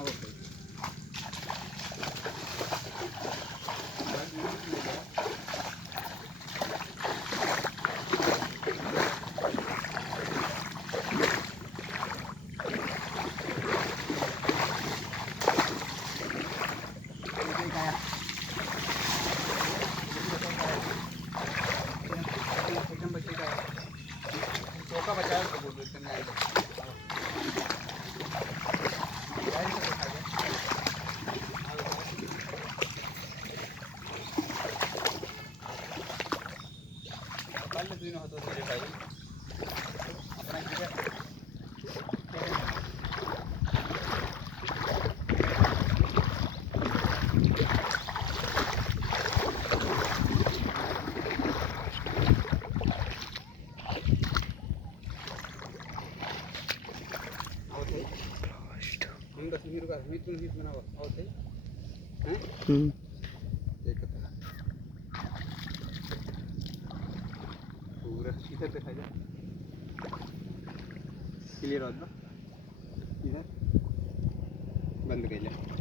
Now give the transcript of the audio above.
ओके एकदम बच्चे का चौका बचा उसको बोल देते हैं कल दिन होतो तुझे भाई अपना किया हम 10 मिनट का मी तुम हित बनावा होते हैं देखत पूरा इधर दिखा जा क्लियर होता इधर बंद कर ले